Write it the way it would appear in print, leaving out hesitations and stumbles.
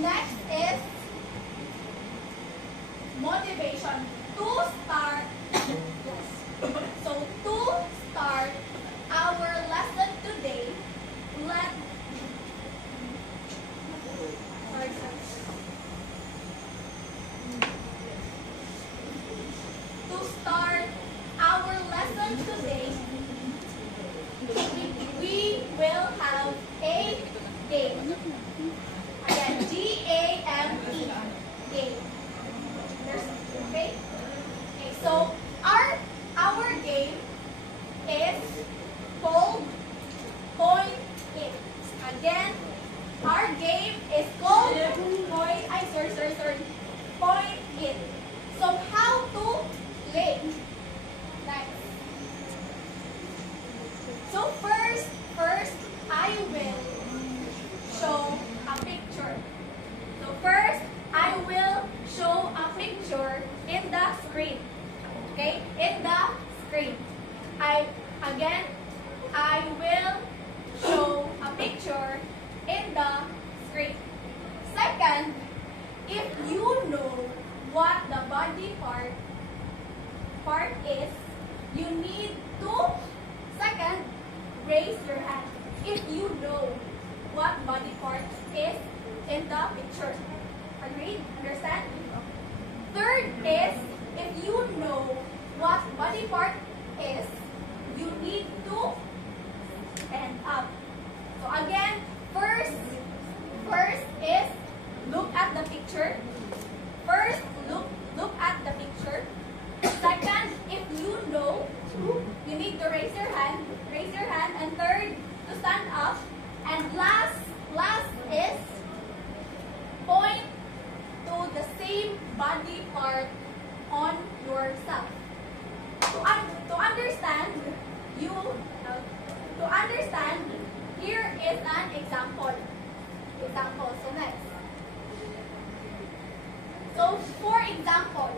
next is motivation. To start, so to start our lesson today, to start our lesson today, we will have a game. Again, G-A-M-E, game. Okay? Okay, so our game is called Point It. Again, our game is called Point It. So how to play? Next. So first I will show a picture. So first I will show a picture in the screen. Okay? In the screen. I will show a picture in the screen. Second, if you know what the body part is, you need to, second, raise your hand if you know what body part is in the picture. Agreed? Understand? Third is, if you know what body part is, you need to stand up. So again, first is look at the picture. First, look at the picture. Second, if you know, you need to raise your hand. And third, to stand up. And last is point to the same body part on yourself. To understand, here is an example. So next. So for example,